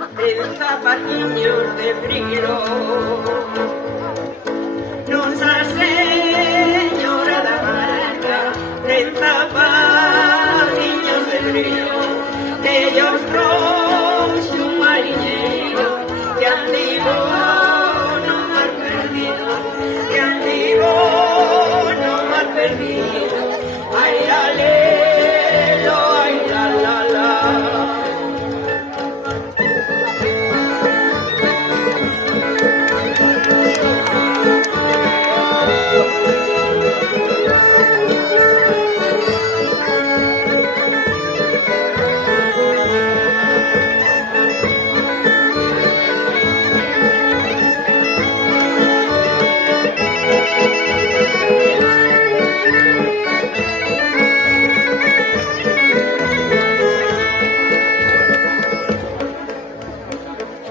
el zapatillo de frío. Nuestra Señora la marca del zapatillo de frío, ellos son un marinero que antiguo no me han perdido, que antiguo no me han perdido. Ay, alelo, ay, la, la, la.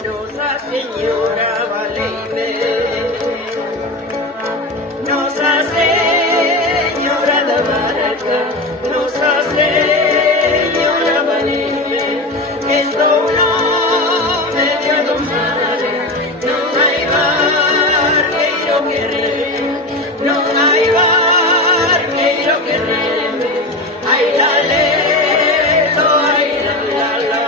Nuestra Señora Valeime, Nuestra Señora de Barca, Nuestra Señora Valeime, esto no me dio don madre, no hay barqueiro que reme, no hay barqueiro que reme, ay la lelo, ay la la la.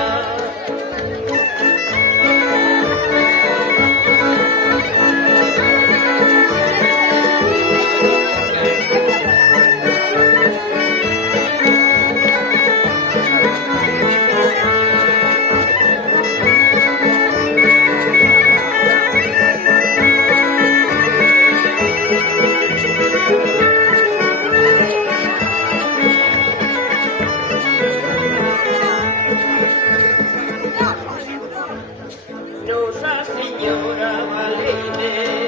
Nuestra Señora Valeime,